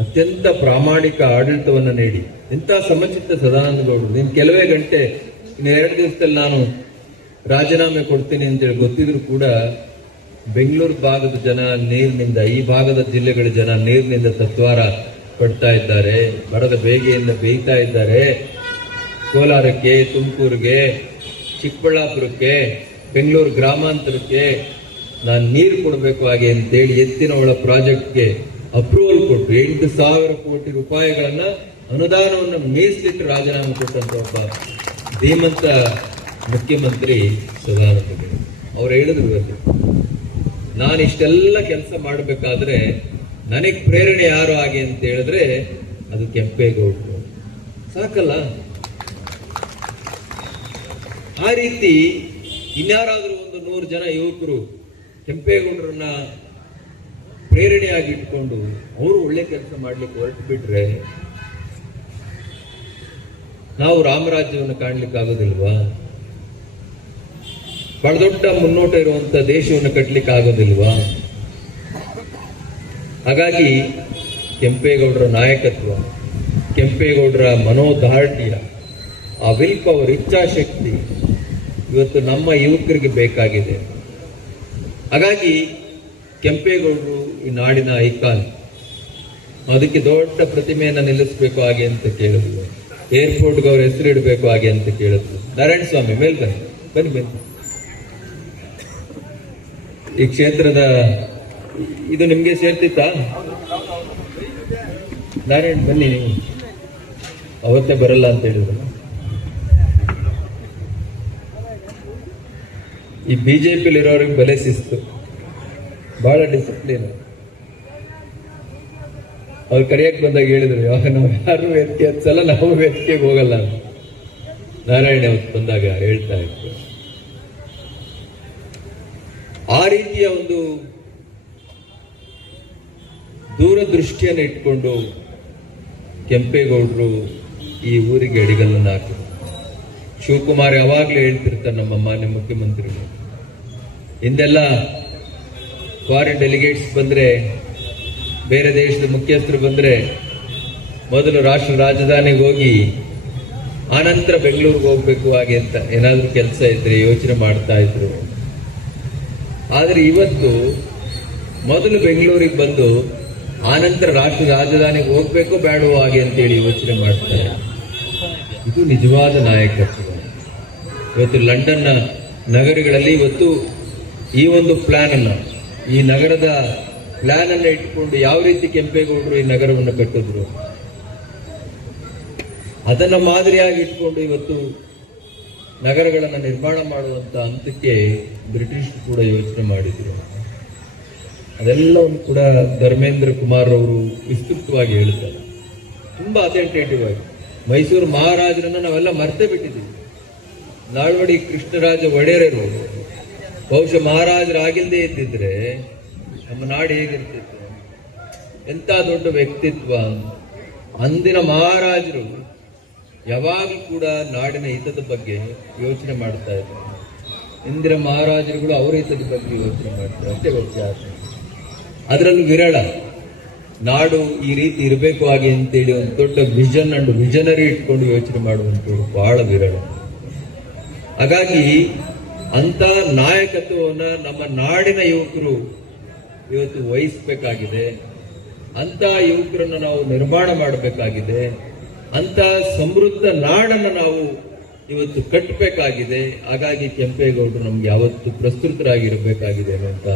ಅತ್ಯಂತ ಪ್ರಾಮಾಣಿಕ ಆಡಳಿತವನ್ನ ನೀಡಿ, ಇಂಥ ಸಮಚಿತ್ತ ಸದಾನಂದ ಗೌಡರು ನೀನು ಕೆಲವೇ ಗಂಟೆ, ಇನ್ನು 2 ದಿವಸದಲ್ಲಿ ನಾನು ರಾಜೀನಾಮೆ ಕೊಡ್ತೀನಿ ಅಂತೇಳಿ ಗೊತ್ತಿದ್ರು ಕೂಡ ಬೆಂಗಳೂರು ಭಾಗದ ಜನ ನೀರಿನಿಂದ, ಈ ಭಾಗದ ಜಿಲ್ಲೆಗಳ ಜನ ನೀರಿನಿಂದ ತತ್ವಾರ ಪಡ್ತಾ ಇದ್ದಾರೆ, ಬರದ ಬೇಗೆಯಿಂದ ಬೇಯ್ತಾ ಇದ್ದಾರೆ. ಕೋಲಾರಕ್ಕೆ, ತುಮಕೂರಿಗೆ, ಚಿಕ್ಕಬಳ್ಳಾಪುರಕ್ಕೆ, ಬೆಂಗಳೂರು ಗ್ರಾಮಾಂತರಕ್ಕೆ ನಾನು ನೀರು ಕೊಡಬೇಕು ಹಾಗೆ ಅಂತೇಳಿ ಎತ್ತಿನಹೊಳೆ ಪ್ರಾಜೆಕ್ಟ್ಗೆ ಅಪ್ರೂವಲ್ ಕೊಟ್ಟು 8,000 ಕೋಟಿ ರೂಪಾಯಿಗಳನ್ನ ಅನುದಾನವನ್ನು ಮೀಸಲಿಟ್ಟು ರಾಜೀನಾಮೆ ಕೊಟ್ಟಂತ ಒಬ್ಬ ಧೀಮಂತ ಮುಖ್ಯಮಂತ್ರಿ ಸದಾನಂದ ಗೌಡ. ಅವ್ರು ಹೇಳಿದ್ರು, ನಾನು ಇಷ್ಟೆಲ್ಲ ಕೆಲಸ ಮಾಡಬೇಕಾದ್ರೆ ನನಗೆ ಪ್ರೇರಣೆ ಯಾರು ಹಾಗೆ ಅಂತ ಹೇಳಿದ್ರೆ ಅದು ಕೆಂಪೇಗೌಡರು. ಸಾಕಲ್ಲ, ಆ ರೀತಿ ಇನ್ಯಾರಾದ್ರೂ ಒಂದು 100 ಜನ ಯುವಕರು ಕೆಂಪೇಗೌಡರನ್ನ ಪ್ರೇರಣೆಯಾಗಿ ಇಟ್ಕೊಂಡು ಅವರು ಒಳ್ಳೆ ಕೆಲಸ ಮಾಡ್ಲಿಕ್ಕೆ ಹೊರಟು ಬಿಟ್ರೆ ನಾವು ರಾಮರಾಜ್ಯವನ್ನು ಕಾಣ್ಲಿಕ್ಕೆ ಆಗೋದಿಲ್ವಾ? ಬಹಳ ದೊಡ್ಡ ಮುನ್ನೋಟ ಇರುವಂತ ದೇಶವನ್ನು ಕಟ್ಟಲಿಕ್ಕೆ ಆಗೋದಿಲ್ವಾ? ಹಾಗಾಗಿ ಕೆಂಪೇಗೌಡರ ನಾಯಕತ್ವ, ಕೆಂಪೇಗೌಡರ ಮನೋದಾರ್ಢ್ಯ, ಆ ವಿಲ್ ಪವರ್, ಇಚ್ಛಾಶಕ್ತಿ ಇವತ್ತು ನಮ್ಮ ಯುವಕರಿಗೆ ಬೇಕಾಗಿದೆ. ಹಾಗಾಗಿ ಕೆಂಪೇಗೌಡರು ಈ ನಾಡಿನ ಐಕಾನ್, ಅದಕ್ಕೆ ದೊಡ್ಡ ಪ್ರತಿಮೆಯನ್ನು ನಿಲ್ಲಿಸಬೇಕು ಹಾಗೆ ಅಂತ ಕೇಳಿದ್ರು. ಏರ್ಪೋರ್ಟ್ಗೆ ಅವ್ರ ಹೆಸರು ಇಡಬೇಕು ಹಾಗೆ ಅಂತ ಕೇಳಿದ್ರು. ನಾರಾಯಣ ಸ್ವಾಮಿ ಮೇಲ್ ಬನ್ನಿ ಬನ್ನಿ. ಈ ಕ್ಷೇತ್ರದ ಇದು ನಿಮ್ಗೆ ಸೇರ್ತಿತ್ತಾ? ನಾರಾಯಣ್ ಬನ್ನಿ, ನೀವು ಅವತ್ತೇ ಬರಲ್ಲ ಅಂತ ಹೇಳಿದ್ರು. ಈ ಬಿಜೆಪಿಲಿ ಇರೋರಿಗೆ ಬೆಲೆ ಶಿಸ್ತು, ಬಹಳ ಡಿಸಿಪ್ಲಿನ್. ಅವ್ರು ಕರೆಯಕ್ ಬಂದಾಗ ಹೇಳಿದ್ರು, ಯಾವಾಗ ನಾವು ಯಾರು ವೇದಿಕೆ ಹತ್ಸಲ್ಲ, ನಾವು ವೇದಿಕೆಗೆ ಹೋಗಲ್ಲ ಅಂತ. ನಾರಾಯಣ ಅವತ್ತು ಬಂದಾಗ ಹೇಳ್ತಾ ಇತ್ತು. ಆ ರೀತಿಯ ಒಂದು ದೂರದೃಷ್ಟಿಯನ್ನು ಇಟ್ಕೊಂಡು ಕೆಂಪೇಗೌಡರು ಈ ಊರಿಗೆ ಅಡಿಗಲ್ಲನ್ನು ಹಾಕಿದ್ರು. ಶಿವಕುಮಾರ್ ಯಾವಾಗ್ಲೂ ಹೇಳ್ತಿರ್ತಾರೆ, ನಮ್ಮ ಮಾನ್ಯ ಮುಖ್ಯಮಂತ್ರಿಗಳು, ಹಿಂದೆಲ್ಲ ಫಾರಿನ್ ಡೆಲಿಗೇಟ್ಸ್ ಬಂದ್ರೆ, ಬೇರೆ ದೇಶದ ಮುಖ್ಯಸ್ಥರು ಬಂದ್ರೆ ಮೊದಲು ರಾಷ್ಟ್ರ ರಾಜಧಾನಿಗೆ ಹೋಗಿ ಆನಂತರ ಬೆಂಗಳೂರಿಗೆ ಹೋಗ್ಬೇಕು ಹಾಗೆ ಅಂತ ಏನಾದ್ರೂ ಕೆಲಸ ಇದ್ರೆ ಯೋಚನೆ ಮಾಡ್ತಾ ಇದ್ರು. ಆದ್ರೆ ಇವತ್ತು ಮೊದಲು ಬೆಂಗಳೂರಿಗೆ ಬಂದು ಆನಂತರ ರಾಷ್ಟ್ರ ರಾಜಧಾನಿಗೆ ಹೋಗ್ಬೇಕು ಬೇಡವೋ ಹಾಗೆ ಅಂತೇಳಿ ಯೋಚನೆ ಮಾಡ್ತಾರೆ. ಇದು ನಿಜವಾದ ನಾಯಕತ್ವ. ಇವತ್ತು ಲಂಡನ್ನ ನಗರಗಳಲ್ಲಿ ಇವತ್ತು ಈ ಒಂದು ಪ್ಲಾನ್ ಅನ್ನ, ಈ ನಗರದ ಪ್ಲಾನ್ ಅನ್ನ ಇಟ್ಕೊಂಡು ಯಾವ ರೀತಿ ಕೆಂಪೇಗೌಡರು ಈ ನಗರವನ್ನು ಕಟ್ಟಿದ್ರು ಅದನ್ನ ಮಾದರಿಯಾಗಿ ಇಟ್ಕೊಂಡು ಇವತ್ತು ನಗರಗಳನ್ನು ನಿರ್ಮಾಣ ಮಾಡುವಂತ ಹಂತಕ್ಕೆ ಬ್ರಿಟಿಷ್ ಕೂಡ ಯೋಚನೆ ಮಾಡಿದ್ರು. ಅದೆಲ್ಲವನ್ನು ಕೂಡ ಧರ್ಮೇಂದ್ರ ಕುಮಾರ್ ಅವರು ವಿಸ್ತೃತವಾಗಿ ಹೇಳ್ತಾರೆ, ತುಂಬಾ ಅಥೆಂಟೇಟಿವ್ ಆಗಿ. ಮೈಸೂರು ಮಹಾರಾಜರನ್ನ ನಾವೆಲ್ಲ ಮರ್ತೇ ಬಿಟ್ಟಿದ್ದೀವಿ. ನಾಲ್ವಡಿ ಕೃಷ್ಣರಾಜ ಒಡೆಯರರು ಬಹುಶಃ ಮಹಾರಾಜರಾಗಿಲ್ಲದೆ ಇದ್ದಿದ್ರೆ ನಮ್ಮ ನಾಡು ಹೇಗಿರ್ತಿತ್ತು? ಎಂತ ದೊಡ್ಡ ವ್ಯಕ್ತಿತ್ವ. ಅಂದಿನ ಮಹಾರಾಜರು ಯಾವಾಗಲೂ ಕೂಡ ನಾಡಿನ ಹಿತದ ಬಗ್ಗೆ ಯೋಚನೆ ಮಾಡ್ತಾ ಇದ್ರು. ಇಂದಿನ ಮಹಾರಾಜರುಗಳು ಅವರ ಹಿತದ ಬಗ್ಗೆ ಯೋಚನೆ ಮಾಡ್ತಾರೆ, ಅಷ್ಟೇ ವ್ಯತ್ಯಾಸ. ಅದರಲ್ಲೂ ವಿರಳ ನಾಡು ಈ ರೀತಿ ಇರಬೇಕು ಹಾಗೆ ಅಂತೇಳಿ ಒಂದು ದೊಡ್ಡ ವಿಷನ್ ಅಂಡ್ ವಿಷನರಿ ಇಟ್ಕೊಂಡು ಯೋಚನೆ ಮಾಡುವಂಥವ್ರು ಬಹಳ ವಿರಳ. ಹಾಗಾಗಿ ಅಂತ ನಾಯಕತ್ವವನ್ನ ನಮ್ಮ ನಾಡಿನ ಯುವಕರು ಇವತ್ತು ವಹಿಸಬೇಕಾಗಿದೆ. ಅಂತ ಯುವಕರನ್ನು ನಾವು ನಿರ್ಮಾಣ ಮಾಡಬೇಕಾಗಿದೆ. ಅಂತ ಸಮೃದ್ಧ ನಾಡನ್ನು ನಾವು ಇವತ್ತು ಕಟ್ಟಬೇಕಾಗಿದೆ. ಹಾಗಾಗಿ ಕೆಂಪೇಗೌಡರು ನಮ್ಗೆ ಯಾವತ್ತು ಪ್ರಸ್ತುತರಾಗಿರಬೇಕಾಗಿದೆ ಅನ್ನುವಂತ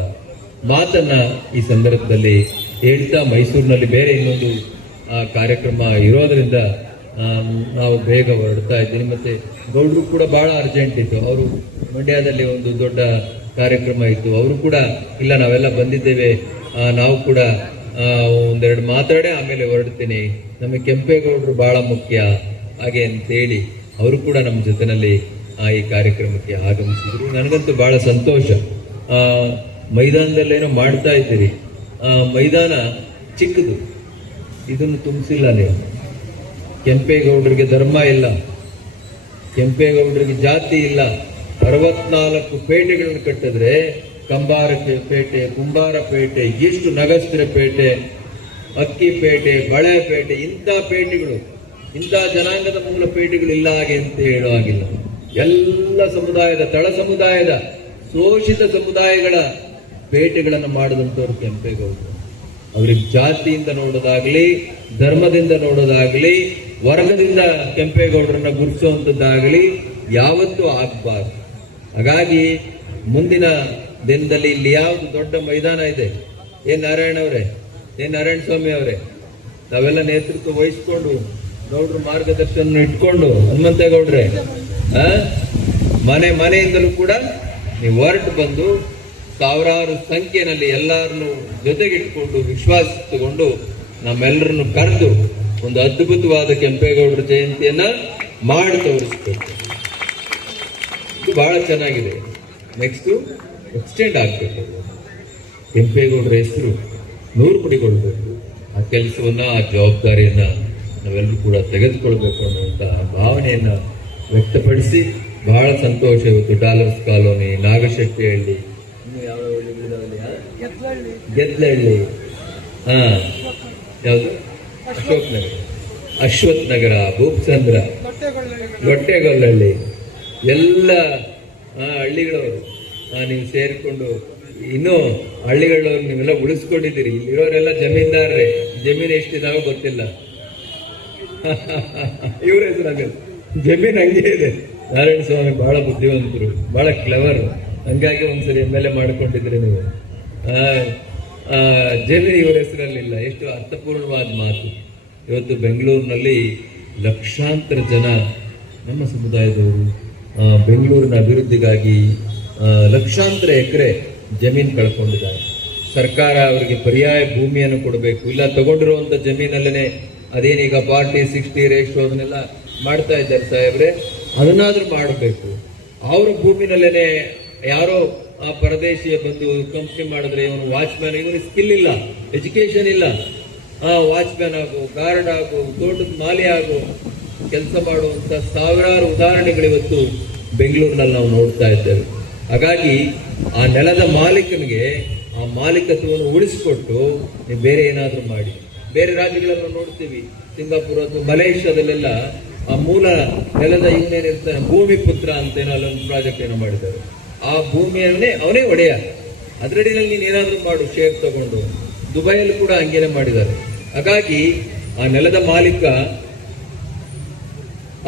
ಮಾತನ್ನ ಈ ಸಂದರ್ಭದಲ್ಲಿ ಹೇಳ್ತಾ, ಮೈಸೂರಿನಲ್ಲಿ ಬೇರೆ ಇನ್ನೊಂದು ಕಾರ್ಯಕ್ರಮ ಇರೋದ್ರಿಂದ ನಾವು ಬೇಗ ಹೊರಡ್ತಾ ಇದ್ದೀನಿ. ಮತ್ತೆ ಗೌಡ್ರು ಕೂಡ ಬಹಳ ಅರ್ಜೆಂಟ್ ಇತ್ತು. ಅವರು ಮಂಡ್ಯದಲ್ಲಿ ಒಂದು ದೊಡ್ಡ ಕಾರ್ಯಕ್ರಮ ಇತ್ತು. ಅವರು ಕೂಡ ಇಲ್ಲ ನಾವೆಲ್ಲ ಬಂದಿದ್ದೇವೆ, ನಾವು ಕೂಡ ಒಂದೆರಡು ಮಾತಾಡಿ ಆಮೇಲೆ ಹೊರಡ್ತೀನಿ, ನಮಗೆ ಕೆಂಪೇಗೌಡರು ಬಹಳ ಮುಖ್ಯ ಹಾಗೆ ಅಂತೇಳಿ ಅವರು ಕೂಡ ನಮ್ಮ ಜೊತೆನಲ್ಲಿ ಈ ಕಾರ್ಯಕ್ರಮಕ್ಕೆ ಆಗಮಿಸಿದ್ರು. ನನಗಂತೂ ಬಹಳ ಸಂತೋಷ. ಮೈದಾನದಲ್ಲೇನೋ ಮಾಡ್ತಾ ಇದ್ದೀರಿ, ಮೈದಾನ ಚಿಕ್ಕದು, ಇದನ್ನು ತುಂಬಿಸಿಲ್ಲ ನೀವು. ಕೆಂಪೇಗೌಡರಿಗೆ ಧರ್ಮ ಇಲ್ಲ, ಕೆಂಪೇಗೌಡರಿಗೆ ಜಾತಿ ಇಲ್ಲ. 64 ಪೇಟೆಗಳನ್ನು ಕಟ್ಟಿದ್ರೆ ಕಂಬಾರ ಪೇಟೆ, ಕುಂಬಾರ ಪೇಟೆ, ಎಷ್ಟು ನಗಸ್ತ್ರ ಪೇಟೆ, ಅಕ್ಕಿ ಪೇಟೆ, ಬಳೆ ಪೇಟೆ, ಇಂಥ ಪೇಟೆಗಳು, ಇಂಥ ಜನಾಂಗದ ಮೂಲ ಪೇಟೆಗಳು ಇಲ್ಲ ಹಾಗೆ ಅಂತ ಹೇಳೋ ಹಾಗಿಲ್ಲ. ಎಲ್ಲ ಸಮುದಾಯದ, ತಳ ಸಮುದಾಯದ, ಶೋಷಿತ ಸಮುದಾಯಗಳ ಪೇಟೆಗಳನ್ನು ಮಾಡಿದಂಥವ್ರು ಕೆಂಪೇಗೌಡರು. ಅವ್ರಿಗೆ ಜಾತಿಯಿಂದ ನೋಡೋದಾಗ್ಲಿ, ಧರ್ಮದಿಂದ ನೋಡೋದಾಗ್ಲಿ, ವರ್ಗದಿಂದ ಕೆಂಪೇಗೌಡರನ್ನ ಗುರುತಿಸುವಂಥದ್ದಾಗಲಿ ಯಾವತ್ತೂ ಆಗ್ಬಾರ್ದು. ಹಾಗಾಗಿ ಮುಂದಿನ ದಿನದಲ್ಲಿ ಇಲ್ಲಿ ಯಾವ್ದು ದೊಡ್ಡ ಮೈದಾನ ಇದೆ, ನಾರಾಯಣ ಅವರೇ, ನಾರಾಯಣ ಸ್ವಾಮಿ ಅವರೇ, ನಾವೆಲ್ಲ ನೇತೃತ್ವ ವಹಿಸ್ಕೊಂಡು ಗೌಡ್ರ ಮಾರ್ಗದರ್ಶನ ಇಟ್ಕೊಂಡು, ಹನುಮಂತೇಗೌಡ್ರೆ ಮನೆಯಿಂದಲೂ ಕೂಡ ನೀವು ಹೊರಟು ಬಂದು ಸಾವಿರಾರು ಸಂಖ್ಯೆಯಲ್ಲಿ ಎಲ್ಲರನ್ನು ಜೊತೆಗಿಟ್ಕೊಂಡು ವಿಶ್ವಾಸ ತಗೊಂಡು ನಮ್ಮೆಲ್ಲರನ್ನು ಕರೆದು ಒಂದು ಅದ್ಭುತವಾದ ಕೆಂಪೇಗೌಡರ ಜಯಂತಿಯನ್ನ ಮಾಡಿ ತೋರಿಸ್ಬೇಕು. ಇದು ಬಹಳ ಚೆನ್ನಾಗಿದೆ. ನೆಕ್ಸ್ಟ್ ಎಕ್ಸ್ಟೆಂಡ್ ಆಗ್ಬೇಕು. ಕೆಂಪೇಗೌಡರ ಹೆಸರು 100 ಪಡಿಕೊಳ್ಬೇಕು. ಆ ಕೆಲಸವನ್ನ, ಆ ಜವಾಬ್ದಾರಿಯನ್ನ ನಾವೆಲ್ಲರೂ ಕೂಡ ತೆಗೆದುಕೊಳ್ಬೇಕು ಅನ್ನುವಂತ ಭಾವನೆಯನ್ನ ವ್ಯಕ್ತಪಡಿಸಿ ಬಹಳ ಸಂತೋಷ. ಇವತ್ತು ಡಾಲರ್ಸ್ ಕಾಲೋನಿ, ನಾಗಶೆಟ್ಟಿಹಳ್ಳಿ, ಇನ್ನು ಯಾವ ಗೆದ್ಲಹಳ್ಳಿ, ಯಾವುದು ಅಶ್ವಥ್ ನಗರ, ಭೂಪಚಂದ್ರ, ಲೊಟ್ಟೆಗೊಲ್ಲಹಳ್ಳಿ, ಎಲ್ಲ ಹಳ್ಳಿಗಳವರು ನೀವು ಸೇರಿಕೊಂಡು ಇನ್ನೂ ಹಳ್ಳಿಗಳವ್ರು ನೀವೆಲ್ಲ ಉಳಿಸ್ಕೊಂಡಿದ್ದೀರಿ. ಇಲ್ಲಿರೋರೆಲ್ಲ ಜಮೀನ್ದಾರ್ರೆ, ಜಮೀನು ಎಷ್ಟಿದಾವ ಗೊತ್ತಿಲ್ಲ. ಇವ್ರ ಹೆಸರಾಗ ಜಮೀನ್ ಹಂಗೆ ಇದೆ. ನಾರಾಯಣ ಸ್ವಾಮಿ ಬಹಳ ಬುದ್ಧಿವಂತರು, ಬಹಳ ಕ್ಲೆವರ್. ಹಂಗಾಗಿ ಒಂದ್ಸರಿ MLA ಮಾಡ್ಕೊಂಡಿದ್ರಿ ನೀವು. ಜಮೀನು ಇವ್ರ ಹೆಸರಲ್ಲಿಲ್ಲ. ಎಷ್ಟು ಅರ್ಥಪೂರ್ಣವಾದ ಮಾತು. ಇವತ್ತು ಬೆಂಗಳೂರಿನಲ್ಲಿ ಲಕ್ಷಾಂತರ ಜನ ನಮ್ಮ ಸಮುದಾಯದವರು ಬೆಂಗಳೂರಿನ ಅಭಿವೃದ್ಧಿಗಾಗಿ ಲಕ್ಷಾಂತರ ಎಕರೆ ಜಮೀನು ಕಳ್ಕೊಂಡಿದ್ದಾರೆ. ಸರ್ಕಾರ ಅವರಿಗೆ ಪರ್ಯಾಯ ಭೂಮಿಯನ್ನು ಕೊಡಬೇಕು. ಇಲ್ಲ ತಗೊಂಡಿರುವಂತ ಜಮೀನಲ್ಲೇ ಅದೇನೀಗ ಪಾರ್ಟಿ 60 ರೇಷೋ ಅದನ್ನೆಲ್ಲ ಮಾಡ್ತಾ ಇದ್ದಾರೆ ಸಾಹೇಬ್ರೆ, ಅದನ್ನಾದ್ರೂ ಮಾಡಬೇಕು. ಅವ್ರ ಭೂಮಿನಲ್ಲೇನೆ ಯಾರೋ ಆ ಪರದೇಶಿಯ ಬಂದು ಕಂಪ್ನಿ ಮಾಡಿದ್ರೆ ಇವನು ವಾಚ್ಮ್ಯಾನ್, ಇವನಿಗೆ ಸ್ಕಿಲ್ ಇಲ್ಲ, ಎಜುಕೇಶನ್ ಇಲ್ಲ, ವಾಚ್ಮ್ಯಾನ್ ಆಗು, ಗಾರ್ಡ್ ಆಗು, ತೋಟದ ಮಾಲಿ ಆಗು, ಕೆಲಸ ಮಾಡುವಂತ ಸಾವಿರಾರು ಉದಾಹರಣೆಗಳು ಇವತ್ತು ಬೆಂಗಳೂರಿನಲ್ಲಿ ನಾವು ನೋಡ್ತಾ ಇದ್ದೇವೆ. ಹಾಗಾಗಿ ಆ ನೆಲದ ಮಾಲೀಕನಿಗೆ ಆ ಮಾಲೀಕತ್ವವನ್ನು ಉಳಿಸಿಕೊಟ್ಟು ನೀವು ಬೇರೆ ಏನಾದ್ರೂ ಮಾಡಿ. ಬೇರೆ ರಾಜ್ಯಗಳನ್ನು ನೋಡ್ತೀವಿ, ಸಿಂಗಾಪುರ ಅಥವಾ ಮಲೇಷ್ಯಾದಲ್ಲೆಲ್ಲ ಆ ಮೂಲ ನೆಲದ ಇವನೇನಿರ್ತಾನೆ ಭೂಮಿ ಪುತ್ರ ಅಂತ ಏನೋ ಅಲ್ಲೊಂದು ಪ್ರಾಜೆಕ್ಟ್ ಏನೋ ಮಾಡಿದ್ದಾರೆ. ಆ ಭೂಮಿಯನ್ನೇ ಅವನೇ ಒಡೆಯ, ಅದರಡಿನಲ್ಲಿ ನೀನು ಏನಾದ್ರೂ ಮಾಡು ಶೇರ್ ತಗೊಂಡು. ದುಬೈಯಲ್ಲಿ ಕೂಡ ಹಂಗೇನೆ ಮಾಡಿದ್ದಾರೆ. ಹಾಗಾಗಿ ಆ ನೆಲದ ಮಾಲೀಕ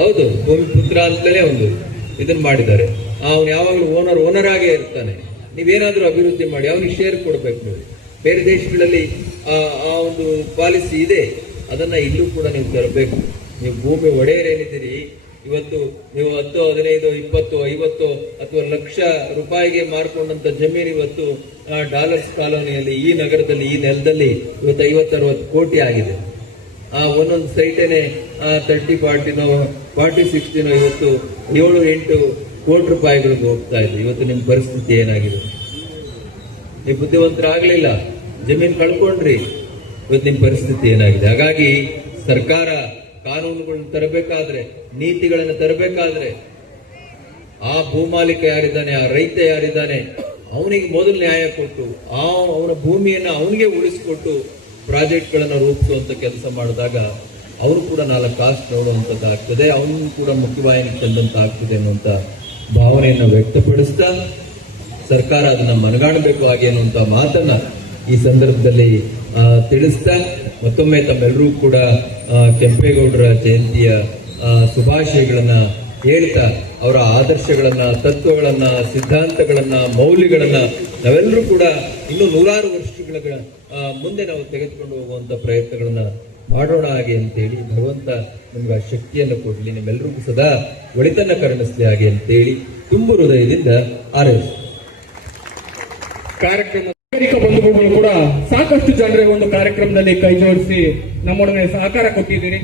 ಹೌದು ಭೂಮಿ ಪುತ್ರ ಅಂತಲೇ ಒಂದು ಇದನ್ನ ಮಾಡಿದ್ದಾರೆ. ಅವನು ಯಾವಾಗಲೂ ಓನರ್ ಆಗೇ ಇರ್ತಾನೆ. ನೀವೇನಾದ್ರೂ ಅಭಿವೃದ್ಧಿ ಮಾಡಿ ಅವನಿಗೆ ಶೇರ್ ಕೊಡ್ಬೇಕು. ನೀವು ಬೇರೆ ದೇಶಗಳಲ್ಲಿ ಆ ಒಂದು ಪಾಲಿಸಿ ಇದೆ, ಅದನ್ನ ಇಲ್ಲೂ ಕೂಡ ನೀವು ತರಬೇಕು. ನೀವು ಭೂಮಿ ಒಡೆಯರೇನಿದ್ದೀರಿ, ಇವತ್ತು ನೀವು 10, 15, 20, 50 ಅಥವಾ ಲಕ್ಷ ರೂಪಾಯಿಗೆ ಮಾರ್ಕೊಂಡಂತ ಜಮೀನು ಇವತ್ತು ಡಾಲರ್ಸ್ ಕಾಲೋನಿಯಲ್ಲಿ, ಈ ನಗರದಲ್ಲಿ, ಈ ನೆಲದಲ್ಲಿ ಇವತ್ತು 50-60 ಕೋಟಿ ಆಗಿದೆ. ಒಂದೊಂದು ಸೈಟೇನೆ 30-40 40-60 ಇವತ್ತು 7-8 ಕೋಟಿ ರೂಪಾಯಿಗಳಿಗೆ ಹೋಗ್ತಾ ಇದೆ. ಇವತ್ತು ನಿಮ್ಮ ಪರಿಸ್ಥಿತಿ ಏನಾಗಿದೆ? ನೀವು ಬುದ್ಧಿವಂತರಾಗ್ಲಿಲ್ಲ, ಜಮೀನು ಕಳ್ಕೊಂಡ್ರಿ, ಇವತ್ತು ನಿಮ್ಮ ಪರಿಸ್ಥಿತಿ ಏನಾಗಿದೆ? ಹಾಗಾಗಿ ಸರ್ಕಾರ ಕಾನೂನುಗಳನ್ನು ತರಬೇಕಾದ್ರೆ, ನೀತಿಗಳನ್ನು ತರಬೇಕಾದ್ರೆ ಆ ಭೂಮಾಲೀಕ ಯಾರಿದ್ದಾನೆ, ಆ ರೈತ ಯಾರಿದ್ದಾನೆ, ಅವನಿಗೆ ಮೊದಲು ನ್ಯಾಯ ಕೊಟ್ಟು ಅವನ ಭೂಮಿಯನ್ನ ಅವನಿಗೆ ಉಳಿಸಿಕೊಟ್ಟು ಪ್ರಾಜೆಕ್ಟ್ಗಳನ್ನು ರೂಪಿಸುವಂತ ಕೆಲಸ ಮಾಡಿದಾಗ ಅವರು ಕೂಡ 4 ಕಾಸು ನೋಡುವಂಥದ್ದಾಗ್ತದೆ, ಅವನು ಕೂಡ ಮುಖ್ಯವಾಹಿನಿಗೆ ತಂದಂತ ಆಗ್ತದೆ ಅನ್ನುವಂಥ ಭಾವನೆಯನ್ನು ವ್ಯಕ್ತಪಡಿಸ್ತಾ ಸರ್ಕಾರ ಅದನ್ನ ಮನಗಾಣಬೇಕು ಹಾಗೆ ಅನ್ನುವಂಥ ಮಾತನ್ನ ಈ ಸಂದರ್ಭದಲ್ಲಿ ತಿಳಿಸ್ತಾ ಮತ್ತೊಮ್ಮೆ ತಮ್ಮೆಲ್ಲರೂ ಕೂಡ ಕೆಂಪೇಗೌಡರ ಜಯಂತಿಯ ಶುಭಾಶಯಗಳನ್ನ ಹೇಳ್ತಾ ಅವರ ಆದರ್ಶಗಳನ್ನ, ತತ್ವಗಳನ್ನ, ಸಿದ್ಧಾಂತಗಳನ್ನ, ಮೌಲ್ಯಗಳನ್ನ ನಾವೆಲ್ಲರೂ ಕೂಡ ಇನ್ನೂ 100 ವರ್ಷಗಳ ಮುಂದೆ ನಾವು ತೆಗೆದುಕೊಂಡು ಹೋಗುವಂತ ಪ್ರಯತ್ನಗಳನ್ನ ಮಾಡೋಣ ಹಾಗೆ ಅಂತೇಳಿ ಭಗವಂತ ನಿಮ್ಗೆ ಆ ಶಕ್ತಿಯನ್ನು ಕೊಡ್ಲಿ, ನಿಮ್ಮೆಲ್ಲರಿಗೂ ಸದಾ ಒಳಿತನ್ನ ಕರುಣಿಸ್ಲಿ ಹಾಗೆ ಅಂತೇಳಿ ತುಂಬು ಹೃದಯದಿಂದ ಹಾರೈಸಿ ಕಾರ್ಯಕ್ರಮ ನಾಗರಿಕ ಬಂಧುಗಳು ಕೂಡ ಸಾಕಷ್ಟು ಜನರ ಒಂದು ಕಾರ್ಯಕ್ರಮದಲ್ಲಿ ಕೈ ಜೋಡಿಸಿ ನಮ್ಮೊಡನೆ ಸಹಕಾರ ಕೊಟ್ಟಿದ್ದೀರಿ.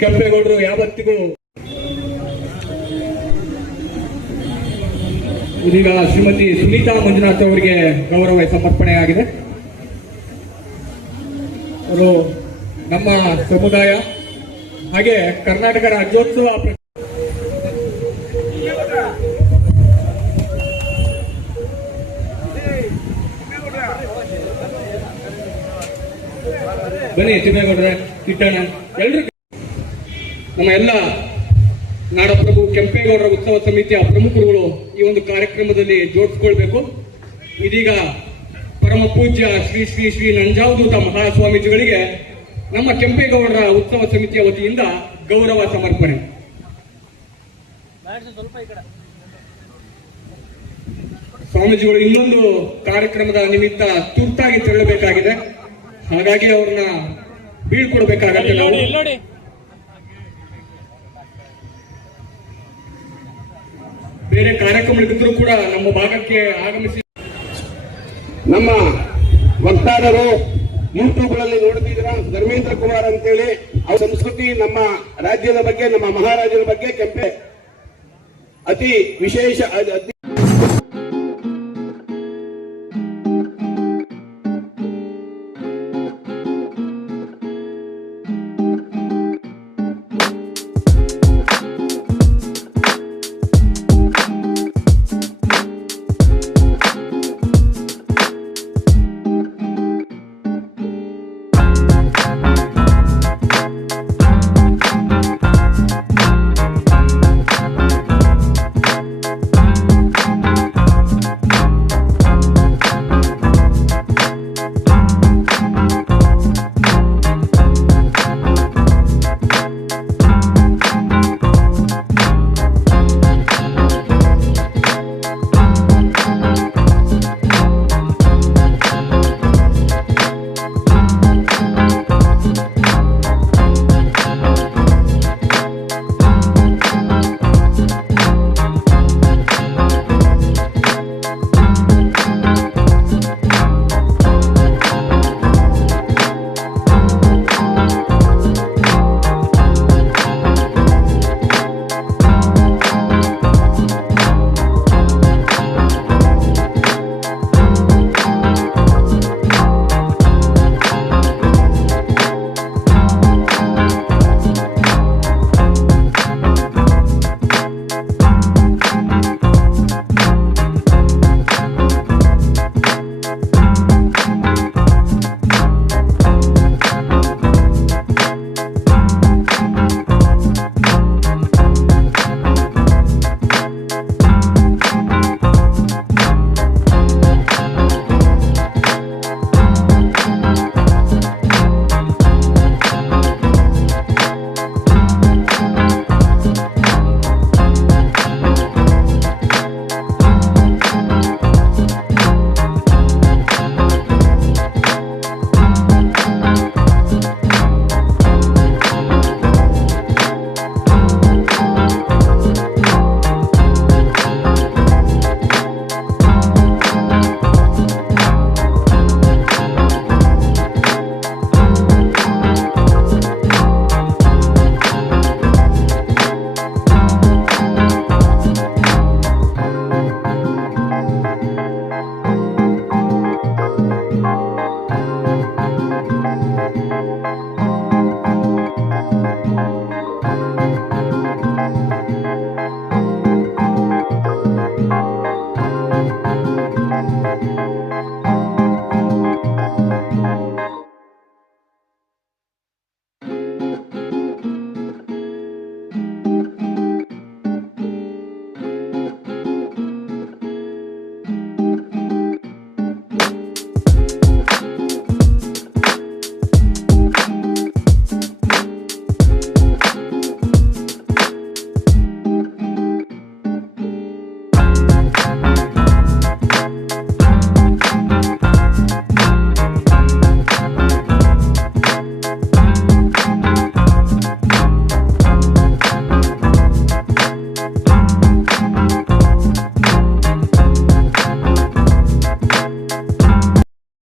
ಕೆಂಪೇಗೌಡರು ಯಾವತ್ತಿಗೂ ಇದೀಗ ಶ್ರೀಮತಿ ಸುನೀತಾ ಮಂಜುನಾಥ್ ಅವರಿಗೆ ಗೌರವ ಸಮರ್ಪಣೆಯಾಗಿದೆ. ಅವರು ನಮ್ಮ ಸಮುದಾಯ ಹಾಗೆ ಕರ್ನಾಟಕ ರಾಜ್ಯೋತ್ಸವ ಬನ್ನಿ ತಿಮ್ಮೇಗೌಡ್ರೆ, ಕಿಟ್ಟಣ್ಣ, ಎಲ್ರು ನಮ್ಮ ಎಲ್ಲ ನಾಡಪ್ರಭು ಕೆಂಪೇಗೌಡರ ಉತ್ಸವ ಸಮಿತಿಯ ಪ್ರಮುಖರುಗಳು ಈ ಒಂದು ಕಾರ್ಯಕ್ರಮದಲ್ಲಿ ಜೋಡಿಸಿಕೊಳ್ಬೇಕು. ಇದೀಗ ಪರಮ ಪೂಜ್ಯ ಶ್ರೀ ಶ್ರೀ ಶ್ರೀ ನಂಜಾವಧೂತ ಮಹಾಸ್ವಾಮೀಜಿಗಳಿಗೆ ನಮ್ಮ ಕೆಂಪೇಗೌಡರ ಉತ್ಸವ ಸಮಿತಿಯ ವತಿಯಿಂದ ಗೌರವ ಸಮರ್ಪಣೆ. ಸ್ವಾಮೀಜಿಗಳು ಇನ್ನೊಂದು ಕಾರ್ಯಕ್ರಮದ ನಿಮಿತ್ತ ತುರ್ತಾಗಿ ತೆರಳಬೇಕಾಗಿದೆ, ಹಾಗಾಗಿ ಅವ್ರನ್ನ ಬೀಳ್ಕೊಡ್ಬೇಕಾಗತ್ತೆ. ನಾವು ಬೇರೆ ಕಾರ್ಯಕ್ರಮಗಳಿದ್ರೂ ಕೂಡ ನಮ್ಮ ಭಾಗಕ್ಕೆ ಆಗಮಿಸಿ ನಮ್ಮ ವಕ್ತಾರರು ಯೂಟ್ಯೂಬ್ಗಳಲ್ಲಿ ನೋಡ್ತಿದ್ದೀರಾ, ಧರ್ಮೇಂದ್ರ ಕುಮಾರ್ ಅಂತೇಳಿ. ಅವ್ರ ಸಂಸ್ಕೃತಿ, ನಮ್ಮ ರಾಜ್ಯದ ಬಗ್ಗೆ, ನಮ್ಮ ಮಹಾರಾಜರ ಬಗ್ಗೆ ಕೆಂಪೆ ಅತಿ ವಿಶೇಷ